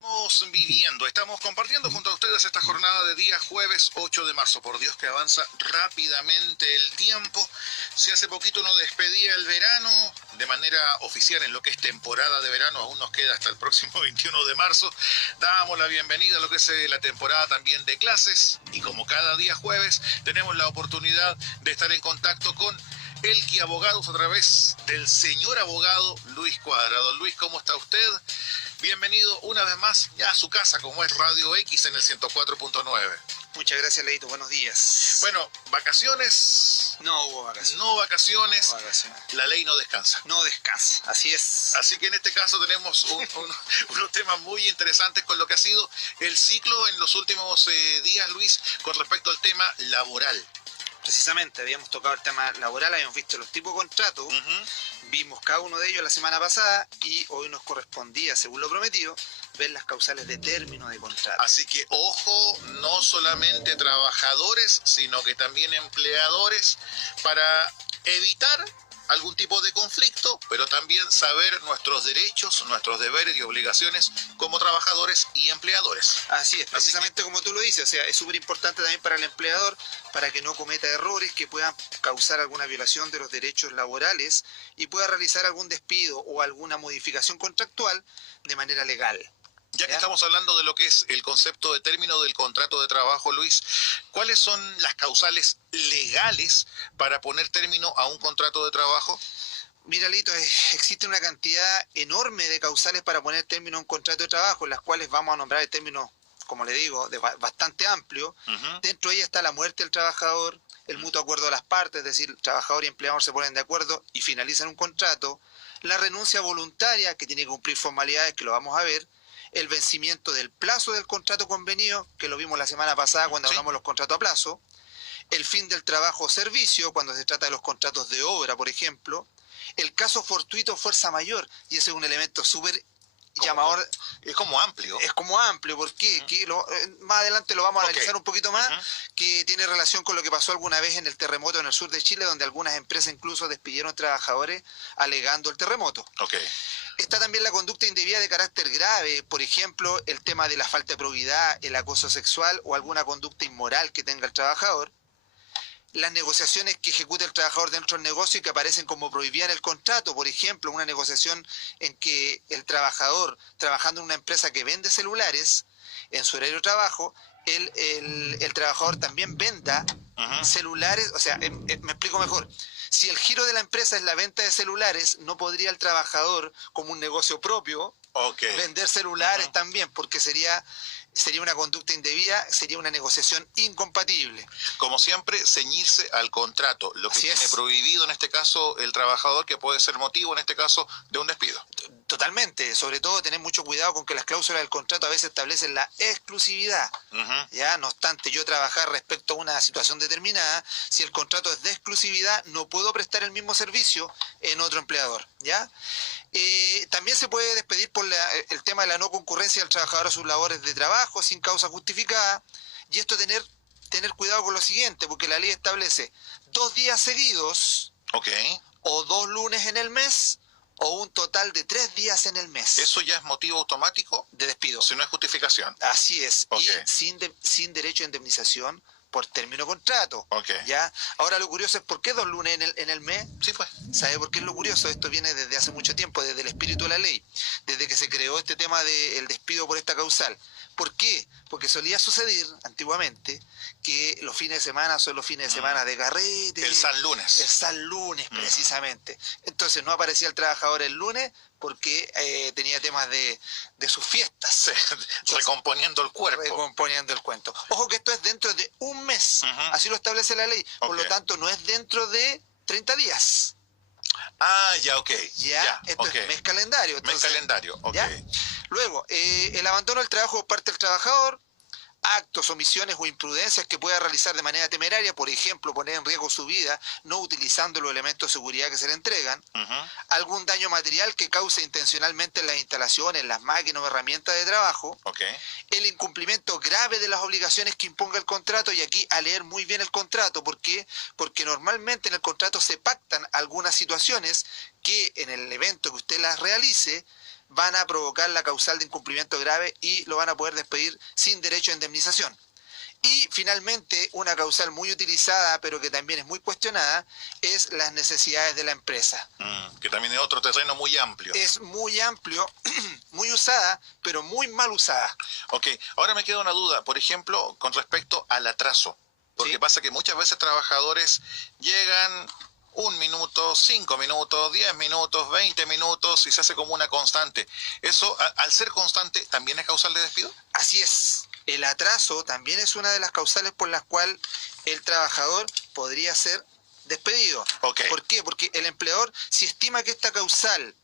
Estamos viviendo, estamos compartiendo junto a ustedes esta jornada de día jueves 8 de marzo. Por Dios que avanza rápidamente el tiempo. Si hace poquito nos despedía el verano de manera oficial en lo que es temporada de verano, aún nos queda hasta el próximo 21 de marzo. Dábamos la bienvenida a lo que es la temporada también de clases y como cada día jueves tenemos la oportunidad de estar en contacto con Elqui Abogados a través del señor abogado Luis Cuadrado. Luis, ¿cómo está usted? Bienvenido una vez más ya a su casa, como es Radio X en el 104.9. Muchas gracias, Leito. Buenos días. Bueno, ¿vacaciones? No hubo vacaciones. No vacaciones. No hubo vacaciones. La ley no descansa. No descansa, así es. Así que en este caso tenemos unos temas muy interesantes con lo que ha sido el ciclo en los últimos días, Luis, con respecto al tema laboral. Precisamente, habíamos tocado el tema laboral, habíamos visto los tipos de contratos, vimos cada uno de ellos la semana pasada y hoy nos correspondía, según lo prometido, ver las causales de término de contrato. Así que ojo, no solamente trabajadores, sino que también empleadores, para evitar algún tipo de conflicto, pero también saber nuestros derechos, nuestros deberes y obligaciones como trabajadores y empleadores. Así es, precisamente como tú lo dices, o sea, es súper importante también para el empleador, para que no cometa errores que puedan causar alguna violación de los derechos laborales y pueda realizar algún despido o alguna modificación contractual de manera legal. Ya que estamos hablando de lo que es el concepto de término del contrato de trabajo, Luis, ¿cuáles son las causales legales para poner término a un contrato de trabajo? Mira, Lito, existe una cantidad enorme de causales para poner término a un contrato de trabajo, en las cuales vamos a nombrar el término, como le digo, bastante amplio. Dentro de ella está la muerte del trabajador, el mutuo acuerdo de las partes, es decir, trabajador y empleador se ponen de acuerdo y finalizan un contrato, la renuncia voluntaria, que tiene que cumplir formalidades, que lo vamos a ver, el vencimiento del plazo del contrato convenido, que lo vimos la semana pasada cuando hablamos de los contratos a plazo, el fin del trabajo o servicio, cuando se trata de los contratos de obra, por ejemplo, el caso fortuito o fuerza mayor, y ese es un elemento súper llamador. Es como amplio. Es como amplio, ¿por qué? Más adelante lo vamos a analizar un poquito más, que tiene relación con lo que pasó alguna vez en el terremoto en el sur de Chile, donde algunas empresas incluso despidieron trabajadores alegando el terremoto. Está también la conducta indebida de carácter grave, por ejemplo, el tema de la falta de probidad, el acoso sexual o alguna conducta inmoral que tenga el trabajador. Las negociaciones que ejecuta el trabajador dentro del negocio y que aparecen como prohibidas en el contrato, por ejemplo, una negociación en que el trabajador, trabajando en una empresa que vende celulares, en su horario de trabajo, el trabajador también venda celulares, o sea, me explico mejor. Si el giro de la empresa es la venta de celulares, no podría el trabajador, como un negocio propio, vender celulares también, porque sería una conducta indebida, sería una negociación incompatible. Como siempre, ceñirse al contrato, lo que tiene prohibido en este caso el trabajador, que puede ser motivo en este caso de un despido. Totalmente, sobre todo tener mucho cuidado con que las cláusulas del contrato a veces establecen la exclusividad. Ya, no obstante yo trabajar respecto a una situación determinada, si el contrato es de exclusividad, no puedo prestar el mismo servicio en otro empleador. ¿Ya? También se puede despedir por el tema de la no concurrencia del trabajador a sus labores de trabajo sin causa justificada, y esto tener cuidado con lo siguiente, porque la ley establece 2 días seguidos, o 2 lunes en el mes, o un total de 3 días en el mes. ¿Eso ya es motivo automático? De despido. Si no es justificación. Así es, y sin derecho a indemnización por término de contrato. ¿Ya? Ahora lo curioso es ¿por qué 2 lunes en el mes? Sí, pues. ¿Sabe por qué es lo curioso? Esto viene desde hace mucho tiempo, desde el espíritu de la ley, desde que se creó este tema del despido por esta causal. ¿Por qué? Porque solía suceder antiguamente que los fines de semana son los fines de semana de carrete. El San Lunes. El San Lunes, precisamente. Entonces no aparecía el trabajador el lunes porque tenía temas de sus fiestas. Recomponiendo el cuerpo. Recomponiendo el cuento. Ojo que esto es dentro de un mes. Así lo establece la ley. Por lo tanto, no es dentro de 30 días. Esto es mes calendario. Entonces, mes calendario, Luego, el abandono del trabajo por parte del trabajador, actos, omisiones o imprudencias que pueda realizar de manera temeraria, por ejemplo, poner en riesgo su vida no utilizando los elementos de seguridad que se le entregan, algún daño material que cause intencionalmente en las instalaciones, en las máquinas o herramientas de trabajo, el incumplimiento grave de las obligaciones que imponga el contrato, y aquí a leer muy bien el contrato, ¿por qué? Porque normalmente en el contrato se pactan algunas situaciones que en el evento que usted las realice van a provocar la causal de incumplimiento grave y lo van a poder despedir sin derecho a indemnización. Y finalmente, una causal muy utilizada, pero que también es muy cuestionada, es las necesidades de la empresa. Que también es otro terreno muy amplio. Es muy amplio, muy usada, pero muy mal usada. Ok, ahora me queda una duda, por ejemplo, con respecto al atraso. Porque Sí. pasa que muchas veces trabajadores llegan 1 minuto, 5 minutos, 10 minutos, 20 minutos y se hace como una constante. ¿Eso, al ser constante, también es causal de despido? Así es. El atraso también es una de las causales por las cuales el trabajador podría ser despedido. Okay. ¿Por qué? Porque el empleador, si estima que esta causal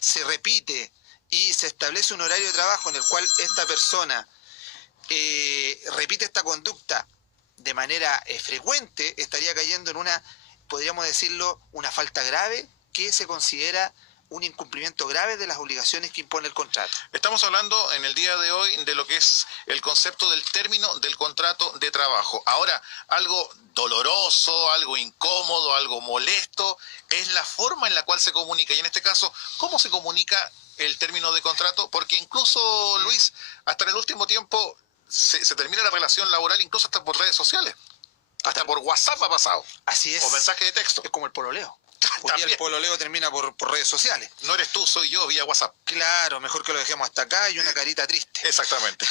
se repite y se establece un horario de trabajo en el cual esta persona repite esta conducta de manera frecuente, estaría cayendo en una, podríamos decirlo, una falta grave que se considera un incumplimiento grave de las obligaciones que impone el contrato. Estamos hablando en el día de hoy de lo que es el concepto del término del contrato de trabajo. Ahora, algo doloroso, algo incómodo, algo molesto, es la forma en la cual se comunica. Y en este caso, ¿cómo se comunica el término de contrato? Porque incluso, Luis, hasta en el último tiempo se termina la relación laboral incluso hasta por redes sociales. Hasta por WhatsApp ha pasado. Así es. O mensaje de texto. Es como el pololeo. Hoy También. el pololeo termina por redes sociales. No eres tú, soy yo, vía WhatsApp. Claro, mejor que lo dejemos hasta acá y una carita triste. Exactamente.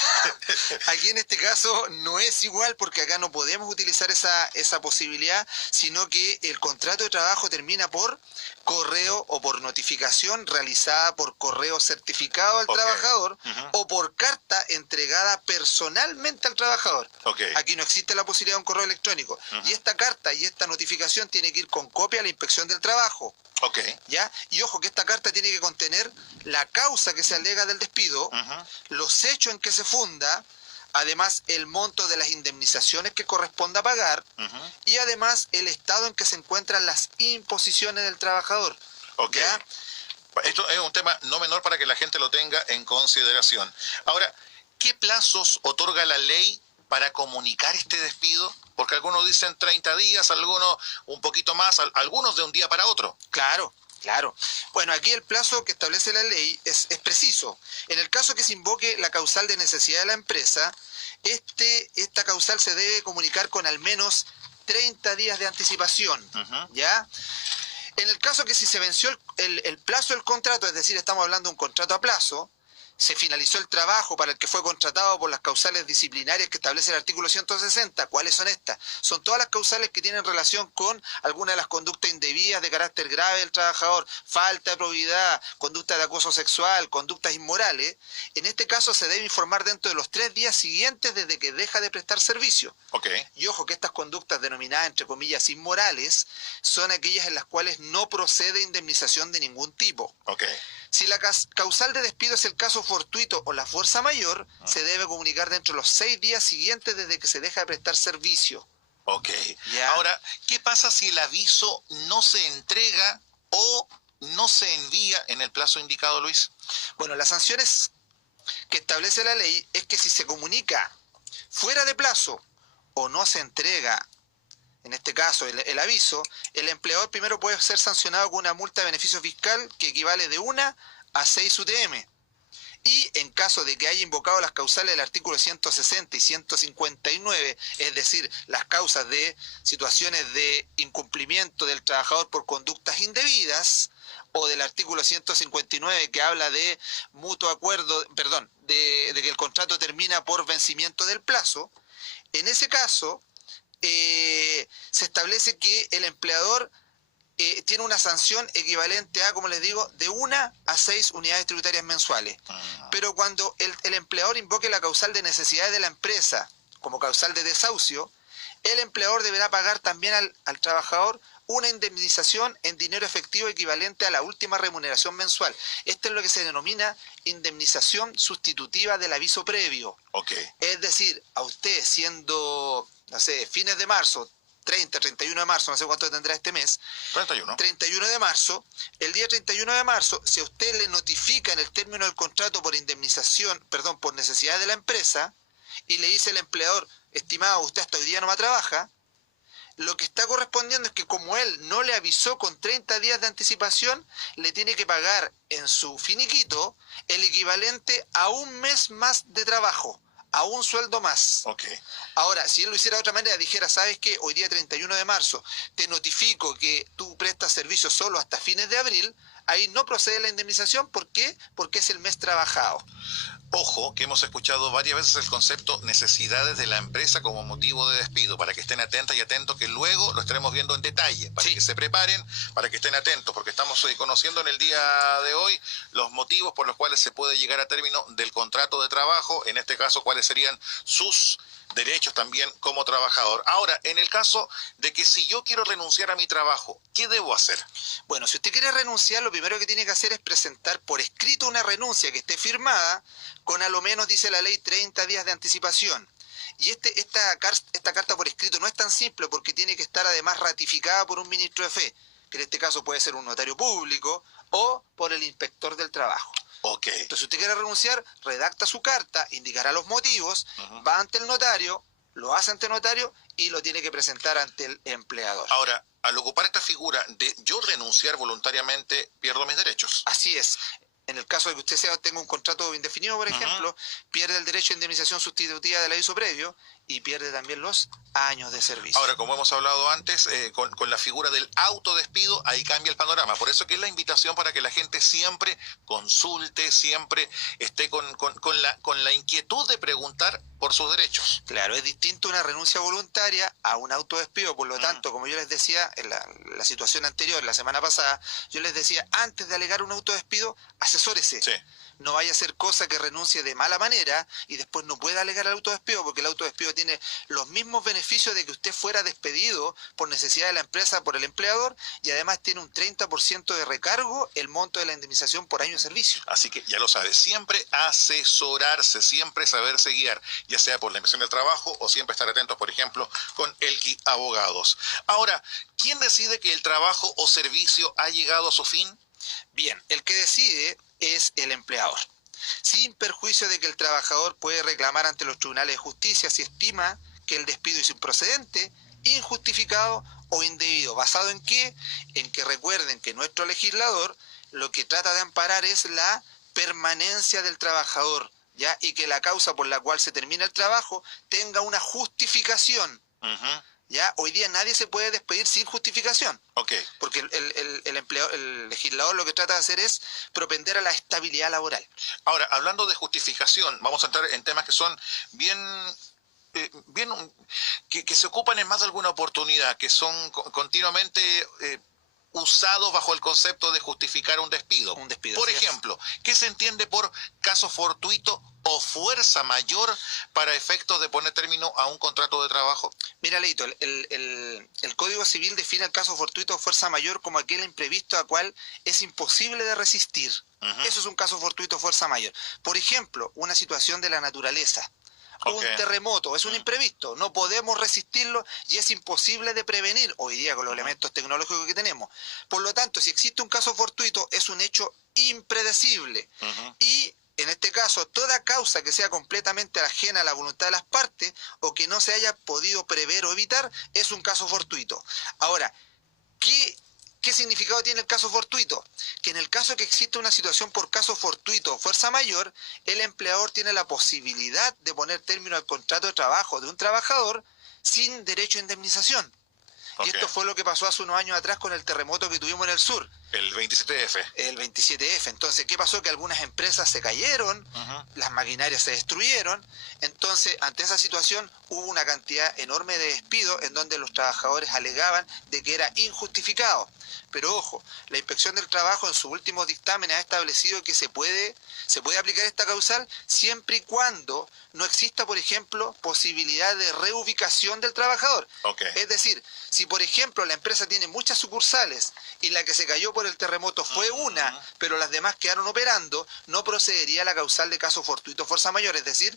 Aquí en este caso no es igual porque acá no podemos utilizar esa posibilidad, sino que el contrato de trabajo termina por correo o por notificación realizada por correo certificado al trabajador o por carta entregada personalmente al trabajador. Aquí no existe la posibilidad de un correo electrónico. Y esta carta y esta notificación tiene que ir con copia a la inspección del trabajo. ¿Ya? Y ojo que esta carta tiene que contener la causa que se alega del despido, los hechos en que se funda, además el monto de las indemnizaciones que corresponda pagar y además el estado en que se encuentran las imposiciones del trabajador. ¿Ya? Esto es un tema no menor para que la gente lo tenga en consideración. Ahora, ¿qué plazos otorga la ley para comunicar este despido? Porque algunos dicen 30 días, algunos un poquito más, algunos de un día para otro. Claro. Bueno, aquí el plazo que establece la ley es preciso. En el caso que se invoque la causal de necesidad de la empresa, esta causal se debe comunicar con al menos 30 días de anticipación. ¿Ya? En el caso que si se venció el plazo del contrato, es decir, estamos hablando de un contrato a plazo, se finalizó el trabajo para el que fue contratado por las causales disciplinarias que establece el artículo 160. ¿Cuáles son estas? Son todas las causales que tienen relación con alguna de las conductas indebidas de carácter grave del trabajador, falta de probidad, conducta de acoso sexual, conductas inmorales. En este caso se debe informar dentro de los 3 días siguientes desde que deja de prestar servicio. Y ojo que estas conductas denominadas entre comillas inmorales son aquellas en las cuales no procede indemnización de ningún tipo. Si la causal de despido es el caso fortuito o la fuerza mayor, se debe comunicar dentro de los 6 días siguientes desde que se deja de prestar servicio. ¿Ya? Ahora, ¿qué pasa si el aviso no se entrega o no se envía en el plazo indicado, Luis? Bueno, las sanciones que establece la ley es que si se comunica fuera de plazo o no se entrega, en este caso el aviso, el empleador primero puede ser sancionado con una multa de beneficio fiscal que equivale de 1 a 6 UTM. Y en caso de que haya invocado las causales del artículo 160 y 159, es decir, las causas de situaciones de incumplimiento del trabajador por conductas indebidas, o del artículo 159 que habla de mutuo acuerdo, de que el contrato termina por vencimiento del plazo, en ese caso se establece que el empleador tiene una sanción equivalente a, como les digo, de 1 a 6 unidades tributarias mensuales. Pero cuando el empleador invoque la causal de necesidades de la empresa como causal de desahucio, el empleador deberá pagar también al trabajador una indemnización en dinero efectivo equivalente a la última remuneración mensual. Esto es lo que se denomina indemnización sustitutiva del aviso previo. Es decir, a usted siendo, no sé, fines de marzo, 30, 31 de marzo, no sé cuánto tendrá este mes. 31 de marzo. El día 31 de marzo, si a usted le notifica en el término del contrato por por necesidad de la empresa, y le dice el empleador, estimado, usted hasta hoy día no me trabaja, lo que está correspondiendo es que como él no le avisó con 30 días de anticipación, le tiene que pagar en su finiquito el equivalente a un mes más de trabajo, a un sueldo más. Okay. Ahora, si él lo hiciera de otra manera, dijera, ¿sabes qué? Hoy día 31 de marzo, te notifico que tú prestas servicio solo hasta fines de abril, ahí no procede la indemnización. ¿Por qué? Porque es el mes trabajado. Ojo, que hemos escuchado varias veces el concepto necesidades de la empresa como motivo de despido, para que estén atentas y atentos, que luego lo estaremos viendo en detalle, para que se preparen, para que estén atentos, porque estamos conociendo en el día de hoy los motivos por los cuales se puede llegar a término del contrato de trabajo, en este caso, cuáles serían sus derechos también como trabajador. Ahora, en el caso de que si yo quiero renunciar a mi trabajo, ¿qué debo hacer? Bueno, si usted quiere renunciar, lo primero que tiene que hacer es presentar por escrito una renuncia que esté firmada con a lo menos, dice la ley, 30 días de anticipación. Y esta carta por escrito no es tan simple porque tiene que estar además ratificada por un ministro de fe, que en este caso puede ser un notario público o por el inspector del trabajo. Okay. Entonces, si usted quiere renunciar, redacta su carta, indicará los motivos, va ante el notario, lo hace ante el notario y lo tiene que presentar ante el empleador. Ahora, al ocupar esta figura de yo renunciar voluntariamente, pierdo mis derechos. Así es. En el caso de que usted tenga un contrato indefinido, por ejemplo, pierde el derecho a indemnización sustitutiva del aviso previo y pierde también los años de servicio. Ahora, como hemos hablado antes, con la figura del autodespido, ahí cambia el panorama. Por eso que es la invitación para que la gente siempre consulte, siempre esté con la inquietud de preguntar por sus derechos. Claro, es distinto una renuncia voluntaria a un autodespido. Por lo tanto, como yo les decía en la situación anterior, la semana pasada, yo les decía, antes de alegar un autodespido, asesórese. Sí. No vaya a ser cosa que renuncie de mala manera y después no pueda alegar el autodespido, porque el autodespido tiene los mismos beneficios de que usted fuera despedido por necesidad de la empresa, por el empleador, y además tiene un 30% de recargo el monto de la indemnización por año de servicio. Así que ya lo sabe, siempre asesorarse, siempre saberse guiar, ya sea por la inspección del trabajo o siempre estar atentos, por ejemplo, con Elqui Abogados. Ahora, ¿quién decide que el trabajo o servicio ha llegado a su fin? Bien, el que decide es el empleador, sin perjuicio de que el trabajador puede reclamar ante los tribunales de justicia si estima que el despido es improcedente, injustificado o indebido. ¿Basado en qué? En que recuerden que nuestro legislador lo que trata de amparar es la permanencia del trabajador, ¿ya? Y que la causa por la cual se termina el trabajo tenga una justificación. ¿Ya? Hoy día nadie se puede despedir sin justificación. Okay. Porque el legislador lo que trata de hacer es propender a la estabilidad laboral. Ahora, hablando de justificación, vamos a entrar en temas que son bien que se ocupan en más de alguna oportunidad, que son continuamente usados bajo el concepto de justificar un despido. Por ejemplo, ¿qué se entiende por caso fortuito o fuerza mayor para efectos de poner término a un contrato de trabajo? Mira, Leito, el Código Civil define el caso fortuito o fuerza mayor como aquel imprevisto a cual es imposible de resistir. Eso es un caso fortuito o fuerza mayor. Por ejemplo, una situación de la naturaleza. Un terremoto, es un imprevisto, no podemos resistirlo y es imposible de prevenir hoy día con los elementos tecnológicos que tenemos. Por lo tanto, si existe un caso fortuito, es un hecho impredecible. Y en este caso, toda causa que sea completamente ajena a la voluntad de las partes o que no se haya podido prever o evitar, es un caso fortuito. Ahora, ¿qué significado tiene el caso fortuito? Que en el caso que exista una situación por caso fortuito o fuerza mayor, el empleador tiene la posibilidad de poner término al contrato de trabajo de un trabajador sin derecho a indemnización. Y esto fue lo que pasó hace unos años atrás con el terremoto que tuvimos en el sur. El 27F. El 27F. Entonces, ¿qué pasó? Que algunas empresas se cayeron, las maquinarias se destruyeron. Entonces, ante esa situación hubo una cantidad enorme de despidos en donde los trabajadores alegaban de que era injustificado. Pero ojo, la Inspección del Trabajo en sus últimos dictámenes ha establecido que se puede aplicar esta causal siempre y cuando no exista, por ejemplo, posibilidad de reubicación del trabajador. Es decir, si por ejemplo la empresa tiene muchas sucursales y la que se cayó por el terremoto fue una, pero las demás quedaron operando, no procedería la causal de caso fortuito fuerza mayor. Es decir,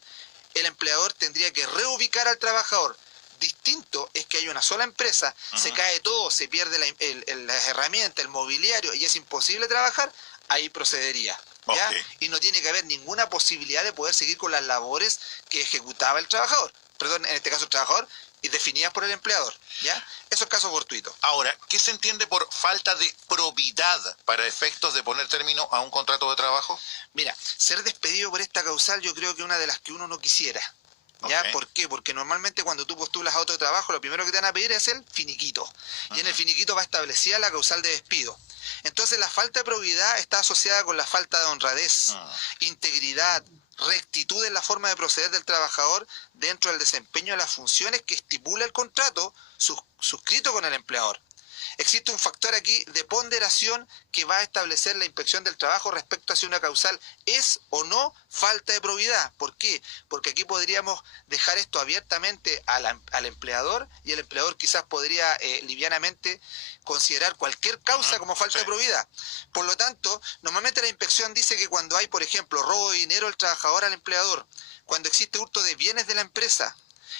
el empleador tendría que reubicar al trabajador. Distinto es que hay una sola empresa, se cae todo, se pierde las herramientas, el mobiliario y es imposible trabajar, ahí procedería. ¿Ya? Y no tiene que haber ninguna posibilidad de poder seguir con las labores que ejecutaba el trabajador. Perdón, en este caso el trabajador y definidas por el empleador, ¿ya? Eso es caso fortuito. Ahora, ¿qué se entiende por falta de probidad para efectos de poner término a un contrato de trabajo? Mira, ser despedido por esta causal yo creo que es una de las que uno no quisiera. ¿Ya? Okay. ¿Por qué? Porque normalmente cuando tú postulas a otro trabajo, lo primero que te van a pedir es el finiquito. Y en el finiquito va establecida la causal de despido. Entonces la falta de probidad está asociada con la falta de honradez, integridad, rectitud en la forma de proceder del trabajador dentro del desempeño de las funciones que estipula el contrato suscrito con el empleador. Existe un factor aquí de ponderación que va a establecer la inspección del trabajo respecto a si una causal es o no falta de probidad. ¿Por qué? Porque aquí podríamos dejar esto abiertamente al empleador y el empleador quizás podría livianamente considerar cualquier causa como falta de probidad. Por lo tanto, normalmente la inspección dice que cuando hay, por ejemplo, robo de dinero del trabajador al empleador, cuando existe hurto de bienes de la empresa,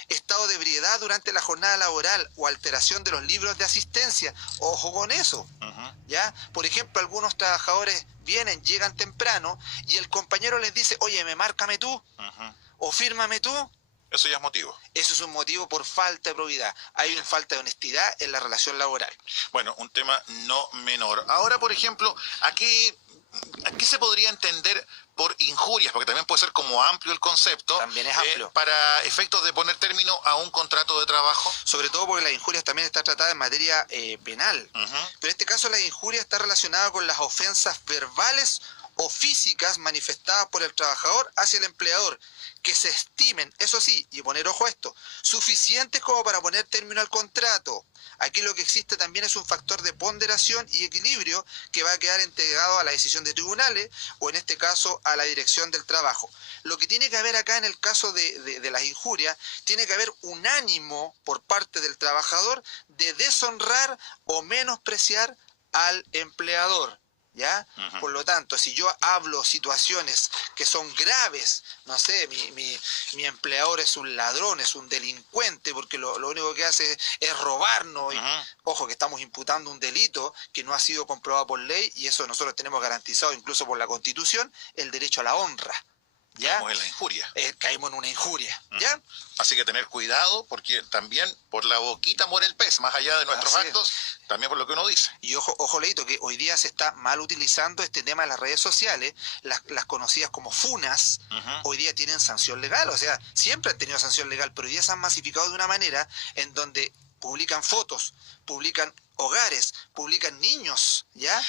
estado de ebriedad durante la jornada laboral o alteración de los libros de asistencia. Ojo con eso. ¿Ya? Por ejemplo, algunos trabajadores llegan temprano y el compañero les dice, oye, márcame tú o fírmame tú. Eso ya es motivo. Eso es un motivo por falta de probidad. Hay una falta de honestidad en la relación laboral. Bueno, un tema no menor. Ahora, por ejemplo, ¿a qué se podría entender por injurias? Porque también puede ser como amplio el concepto. También es amplio. Para efectos de poner término a un contrato de trabajo. Sobre todo porque las injurias también están tratadas en materia penal. Pero en este caso la injuria está relacionada con las ofensas verbales o físicas manifestadas por el trabajador hacia el empleador, que se estimen, eso sí, y poner ojo a esto, suficientes como para poner término al contrato. Aquí lo que existe también es un factor de ponderación y equilibrio que va a quedar entregado a la decisión de tribunales o en este caso a la dirección del trabajo. Lo que tiene que haber acá en el caso de las injurias, tiene que haber un ánimo por parte del trabajador de deshonrar o menospreciar al empleador. ¿Ya? Por lo tanto, si yo hablo situaciones que son graves, no sé, mi empleador es un ladrón, es un delincuente, porque lo único que hace es robarnos, y, ojo que estamos imputando un delito que no ha sido comprobado por ley, y eso nosotros tenemos garantizado incluso por la Constitución, el derecho a la honra. ¿Ya? Caemos en la injuria. Caemos en una injuria, ¿ya? Así que tener cuidado, porque también por la boquita muere el pez, más allá de nuestros actos, también por lo que uno dice. Y ojo, Leito, que hoy día se está mal utilizando este tema de las redes sociales, las conocidas como funas, hoy día tienen sanción legal, o sea, siempre han tenido sanción legal, pero hoy día se han masificado de una manera en donde publican fotos, publican hogares, publican niños, ¿ya?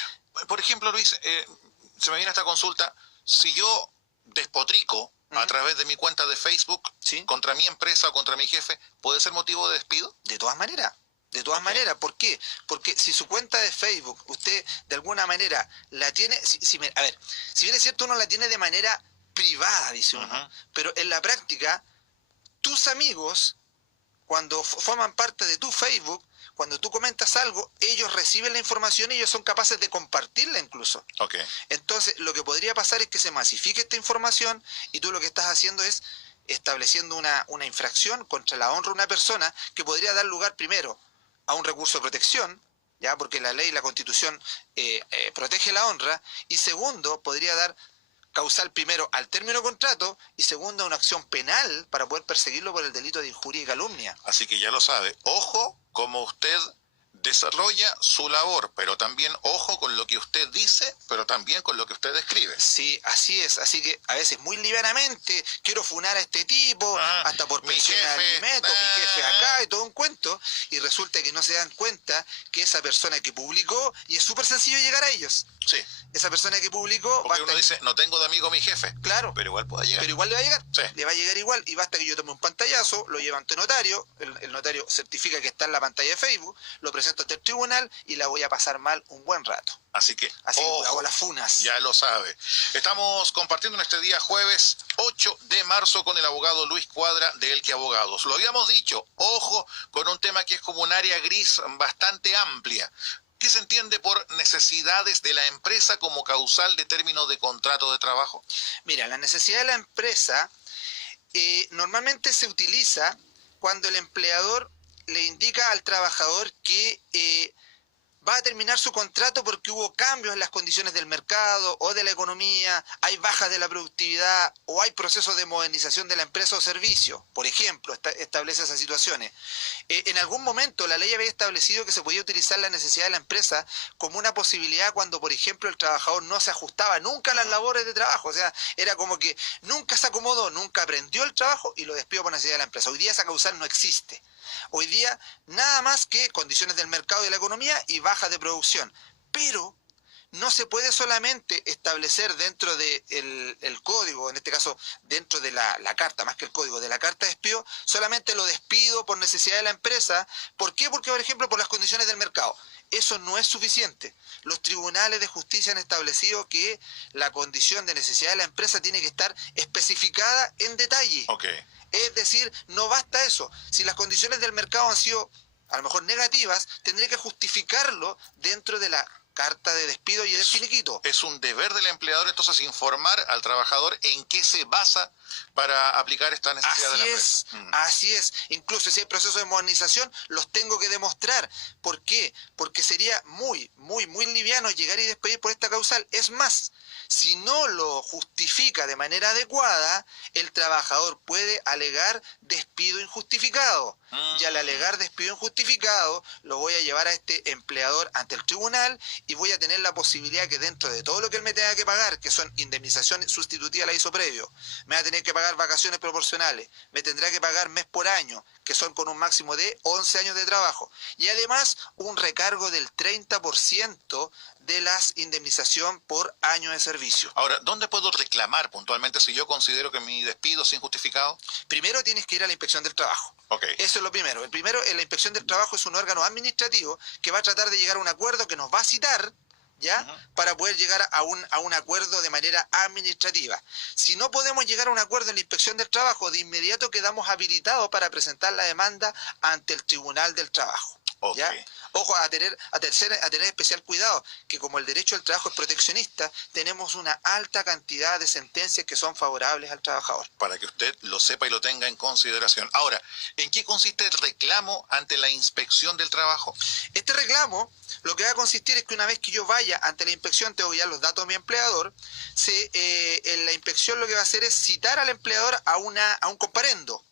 Por ejemplo, Luis, se me viene esta consulta, si yo despotrico a través de mi cuenta de Facebook contra mi empresa o contra mi jefe, ¿puede ser motivo de despido? De todas maneras. De todas maneras, ¿por qué? Porque si su cuenta de Facebook, usted de alguna manera la tiene, a ver, si bien es cierto uno la tiene de manera privada, dice uno, pero en la práctica, tus amigos, cuando forman parte de tu Facebook, cuando tú comentas algo, ellos reciben la información y ellos son capaces de compartirla incluso. Entonces, lo que podría pasar es que se masifique esta información y tú lo que estás haciendo es estableciendo una infracción contra la honra de una persona que podría dar lugar primero a un recurso de protección, ya porque la ley y la Constitución protege la honra, y segundo, podría dar causal primero al término de contrato y segundo a una acción penal para poder perseguirlo por el delito de injuria y calumnia. Así que ya lo sabe, ojo como usted desarrolla su labor, pero también ojo con lo que usted dice, pero también con lo que usted escribe. Sí, así es, así que a veces muy livianamente quiero funar a este tipo, hasta por pensión de alimentos, mi jefe acá y todo un cuento, y resulta que no se dan cuenta que esa persona que publicó, y es súper sencillo llegar a ellos. Sí. Esa persona que publicó... Porque uno dice, no tengo de amigo mi jefe. Claro. Pero igual puede llegar. Pero igual le va a llegar. Sí. Le va a llegar igual, y basta que yo tome un pantallazo, lo llevo ante notario, el notario certifica que está en la pantalla de Facebook, lo presento ante el tribunal y la voy a pasar mal un buen rato. Así que hago las funas. Ya lo sabe. Estamos compartiendo en este día jueves 8 de marzo con el abogado Luis Cuadra de Elque Abogados. Lo habíamos dicho, ojo con un tema que es como un área gris bastante amplia. ¿Qué se entiende por necesidades de la empresa como causal de término de contrato de trabajo? Mira, la necesidad de la empresa normalmente se utiliza cuando el empleador le indica al trabajador que va a terminar su contrato porque hubo cambios en las condiciones del mercado o de la economía, hay bajas de la productividad o hay procesos de modernización de la empresa o servicio. Por ejemplo, establece esas situaciones. En algún momento la ley había establecido que se podía utilizar la necesidad de la empresa como una posibilidad cuando, por ejemplo, el trabajador no se ajustaba nunca a las labores de trabajo. O sea, era como que nunca se acomodó, nunca aprendió el trabajo y lo despido por necesidad de la empresa. Hoy día esa causal no existe. Hoy día nada más que condiciones del mercado y de la economía y baja de producción. Pero no se puede solamente establecer dentro del código, en este caso dentro de la carta, más que el código, de la carta de despido, solamente lo despido por necesidad de la empresa. ¿Por qué? Porque, por ejemplo, por las condiciones del mercado. Eso no es suficiente. Los tribunales de justicia han establecido que la condición de necesidad de la empresa tiene que estar especificada en detalle. Okay. Es decir, no basta eso. Si las condiciones del mercado han sido a lo mejor negativas, tendré que justificarlo dentro de la carta de despido y del finiquito. Es un deber del empleador entonces informar al trabajador en qué se basa para aplicar esta necesidad de la empresa. Así es. Incluso si hay procesos de modernización, los tengo que demostrar. ¿Por qué? Porque sería muy liviano llegar y despedir por esta causal. Es más, si no lo justifica de manera adecuada, el trabajador puede alegar despido injustificado. Y al alegar despido injustificado, lo voy a llevar a este empleador ante el tribunal y voy a tener la posibilidad que dentro de todo lo que él me tenga que pagar, que son indemnizaciones sustitutivas a la hizo previo, me va a tener que pagar vacaciones proporcionales, me tendrá que pagar mes por año, que son con un máximo de 11 años de trabajo, y además un recargo del 30% de las indemnización por año de servicio. Ahora, ¿dónde puedo reclamar puntualmente si yo considero que mi despido es injustificado? Primero tienes que ir a la inspección del trabajo. Okay. Eso es lo primero. El primero, la inspección del trabajo es un órgano administrativo que va a tratar de llegar a un acuerdo que nos va a citar, ¿ya? Para poder llegar a un acuerdo de manera administrativa. Si no podemos llegar a un acuerdo en la inspección del trabajo, de inmediato quedamos habilitados para presentar la demanda ante el Tribunal del Trabajo. Okay. ¿Ya? Ojo, a tener especial cuidado, que como el derecho al trabajo es proteccionista, tenemos una alta cantidad de sentencias que son favorables al trabajador. Para que usted lo sepa y lo tenga en consideración. Ahora, ¿en qué consiste el reclamo ante la inspección del trabajo? Este reclamo, lo que va a consistir es que una vez que yo vaya ante la inspección, tengo ya los datos de mi empleador, en la inspección lo que va a hacer es citar al empleador a un comparendo.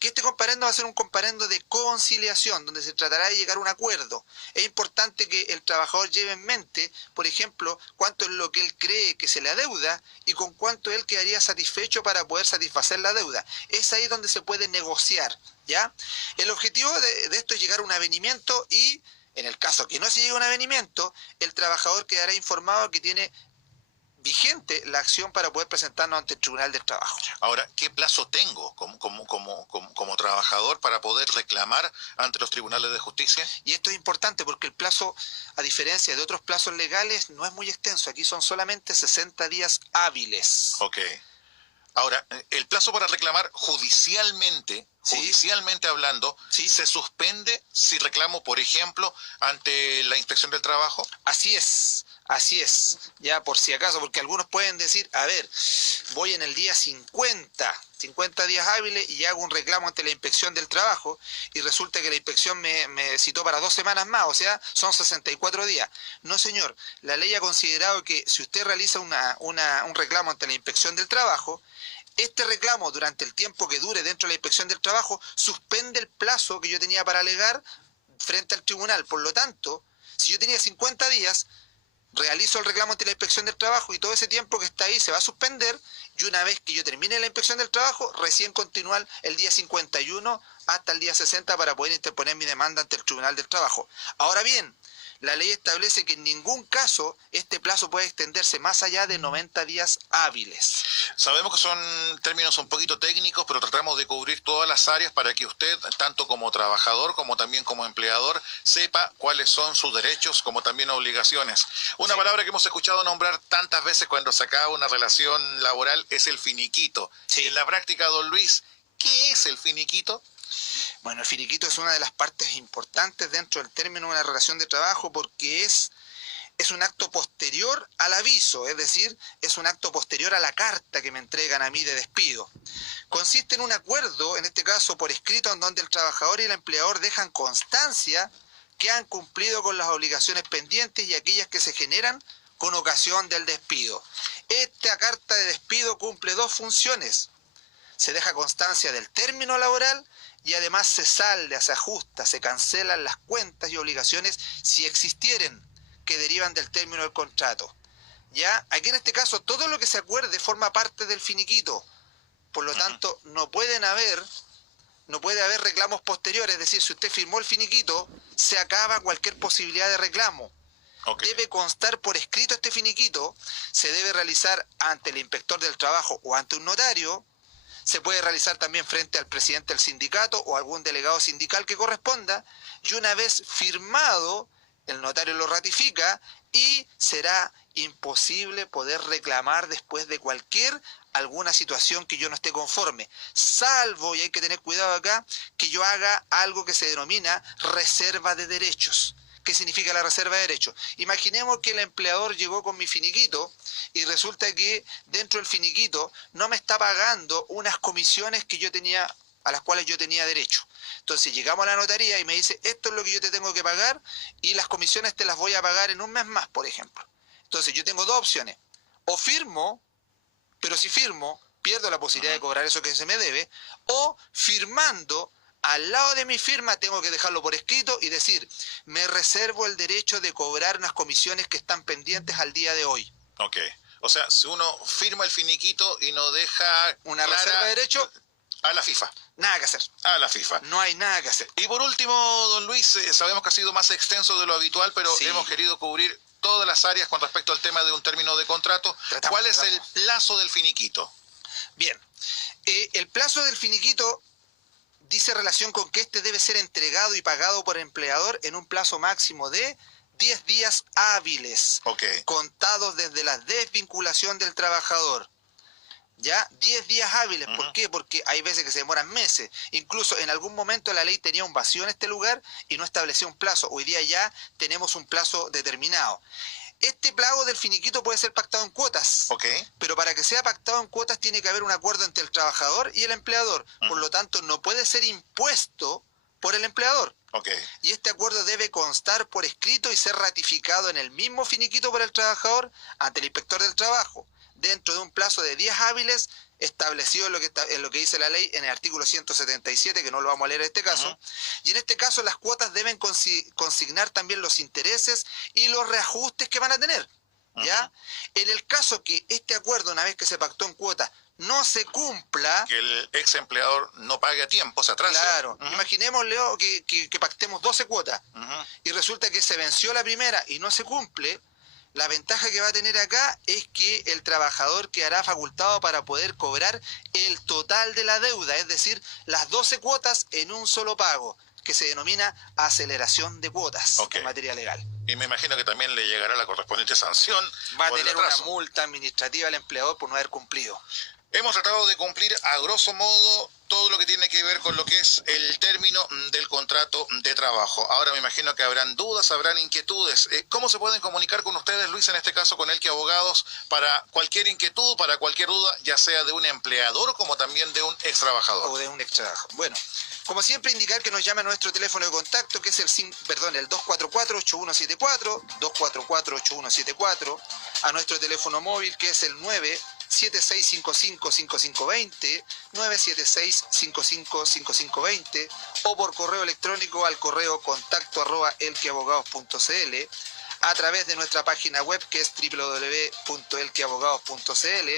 Que este comparendo va a ser un comparendo de conciliación, donde se tratará de llegar a un acuerdo. Es importante que el trabajador lleve en mente, por ejemplo, cuánto es lo que él cree que se le adeuda y con cuánto él quedaría satisfecho para poder satisfacer la deuda. Es ahí donde se puede negociar, ¿ya? El objetivo de esto es llegar a un avenimiento y, en el caso que no se llegue a un avenimiento, el trabajador quedará informado que tiene vigente la acción para poder presentarnos ante el Tribunal del Trabajo. Ahora, ¿qué plazo tengo como trabajador para poder reclamar ante los tribunales de justicia? Y esto es importante porque el plazo, a diferencia de otros plazos legales, no es muy extenso. Aquí son solamente 60 días hábiles. Ok. Ahora, el plazo para reclamar judicialmente hablando, ¿sí? ¿Se suspende si reclamo, por ejemplo, ante la inspección del trabajo? Así es, ya por si acaso, porque algunos pueden decir, a ver, voy en el día 50 días hábiles y hago un reclamo ante la inspección del trabajo y resulta que la inspección me citó para 2 semanas más, o sea, son 64 días. No, señor, la ley ha considerado que si usted realiza un reclamo ante la inspección del trabajo, este reclamo durante el tiempo que dure dentro de la inspección del trabajo suspende el plazo que yo tenía para alegar frente al tribunal. Por lo tanto, si yo tenía 50 días, realizo el reclamo ante la inspección del trabajo y todo ese tiempo que está ahí se va a suspender y una vez que yo termine la inspección del trabajo, recién continuar el día 51 hasta el día 60 para poder interponer mi demanda ante el Tribunal del Trabajo. Ahora bien, la ley establece que en ningún caso este plazo puede extenderse más allá de 90 días hábiles. Sabemos que son términos un poquito técnicos, pero tratamos de cubrir todas las áreas para que usted, tanto como trabajador como también como empleador, sepa cuáles son sus derechos como también obligaciones. Una palabra que hemos escuchado nombrar tantas veces cuando se acaba una relación laboral es el finiquito. Sí. En la práctica, don Luis, ¿qué es el finiquito? Bueno, el finiquito es una de las partes importantes dentro del término de una relación de trabajo porque es un acto posterior al aviso, es decir, es un acto posterior a la carta que me entregan a mí de despido. Consiste en un acuerdo, en este caso por escrito, en donde el trabajador y el empleador dejan constancia que han cumplido con las obligaciones pendientes y aquellas que se generan con ocasión del despido. Esta carta de despido cumple dos funciones. Se deja constancia del término laboral y además se salda, se ajusta, se cancelan las cuentas y obligaciones si existieren que derivan del término del contrato. ¿Ya? Aquí en este caso todo lo que se acuerde forma parte del finiquito. Por lo tanto, no puede haber reclamos posteriores. Es decir, si usted firmó el finiquito, se acaba cualquier posibilidad de reclamo. Okay. Debe constar por escrito este finiquito, se debe realizar ante el inspector del trabajo o ante un notario, se puede realizar también frente al presidente del sindicato o algún delegado sindical que corresponda, y una vez firmado, el notario lo ratifica y será imposible poder reclamar después de alguna situación que yo no esté conforme, salvo, y hay que tener cuidado acá, que yo haga algo que se denomina reserva de derechos. ¿Qué significa la reserva de derechos? Imaginemos que el empleador llegó con mi finiquito y resulta que dentro del finiquito no me está pagando unas comisiones que yo tenía, a las cuales yo tenía derecho. Entonces llegamos a la notaría y me dice, esto es lo que yo te tengo que pagar y las comisiones te las voy a pagar en un mes más, por ejemplo. Entonces yo tengo dos opciones. O firmo, pero si firmo, pierdo la posibilidad de cobrar eso que se me debe, o firmando, al lado de mi firma tengo que dejarlo por escrito y decir, me reservo el derecho de cobrar unas comisiones que están pendientes al día de hoy. Ok. O sea, si uno firma el finiquito y no deja una reserva de derecho, a la FIFA. Nada que hacer. A la FIFA. No hay nada que hacer. Y por último, don Luis, sabemos que ha sido más extenso de lo habitual, pero sí, hemos querido cubrir todas las áreas con respecto al tema de un término de contrato. ¿Cuál es el plazo del finiquito? Bien. El plazo del finiquito dice relación con que este debe ser entregado y pagado por el empleador en un plazo máximo de 10 días hábiles, contados desde la desvinculación del trabajador. ¿Ya? 10 días hábiles. ¿Por qué? Porque hay veces que se demoran meses. Incluso en algún momento la ley tenía un vacío en este lugar y no establecía un plazo. Hoy día ya tenemos un plazo determinado. Este pago del finiquito puede ser pactado en cuotas, pero para que sea pactado en cuotas tiene que haber un acuerdo entre el trabajador y el empleador. Por lo tanto, no puede ser impuesto por el empleador. Y este acuerdo debe constar por escrito y ser ratificado en el mismo finiquito por el trabajador ante el inspector del trabajo, dentro de un plazo de 10 hábiles establecido en lo que dice la ley en el artículo 177, que no lo vamos a leer en este caso. Y en este caso las cuotas deben consignar también los intereses y los reajustes que van a tener. ¿Ya? En el caso que este acuerdo, una vez que se pactó en cuotas, no se cumpla, que el ex empleador no pague a tiempo, se atrase. Claro. Imaginemos, Leo, que pactemos 12 cuotas y resulta que se venció la primera y no se cumple. La ventaja que va a tener acá es que el trabajador quedará facultado para poder cobrar el total de la deuda, es decir, las 12 cuotas en un solo pago, que se denomina aceleración de cuotas en materia legal. Y me imagino que también le llegará la correspondiente sanción. Va a tener una multa administrativa al empleador por no haber cumplido. Hemos tratado de cumplir a grosso modo todo lo que tiene que ver con lo que es el término del contrato de trabajo. Ahora me imagino que habrán dudas, habrán inquietudes. ¿Cómo se pueden comunicar con ustedes, Luis, en este caso con Elqui Abogados, para cualquier inquietud, para cualquier duda, ya sea de un empleador como también de un ex trabajador? O de un ex trabajador. Bueno, como siempre, indicar que nos llame a nuestro teléfono de contacto, que es el 244-8174, 244-8174, a nuestro teléfono móvil, que es el 976555520, 976555520, o por correo electrónico al correo contacto@elquiabogados.cl, a través de nuestra página web, que es www.elquiabogados.cl,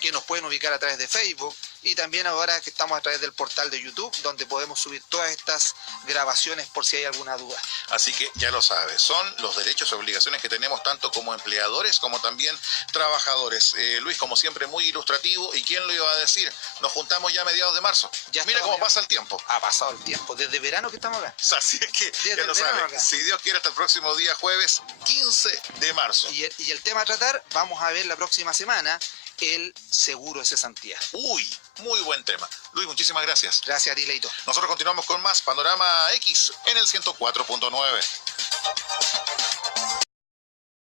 que nos pueden ubicar a través de Facebook, y también ahora que estamos a través del portal de YouTube, donde podemos subir todas estas grabaciones por si hay alguna duda. Así que ya lo sabes, son los derechos y obligaciones que tenemos tanto como empleadores como también trabajadores. Luis, como siempre, muy ilustrativo, y quién lo iba a decir, nos juntamos ya a mediados de marzo. Mira cómo pasa el tiempo. Ha pasado el tiempo, desde verano que estamos acá. Así es que ya lo sabes, si Dios quiere, hasta el próximo día jueves 15 de marzo. Y el tema a tratar, vamos a ver la próxima semana, el seguro de cesantía. Uy, muy buen tema. Luis, muchísimas gracias. Gracias a ti, Leito. Nosotros continuamos con más Panorama X en el 104.9.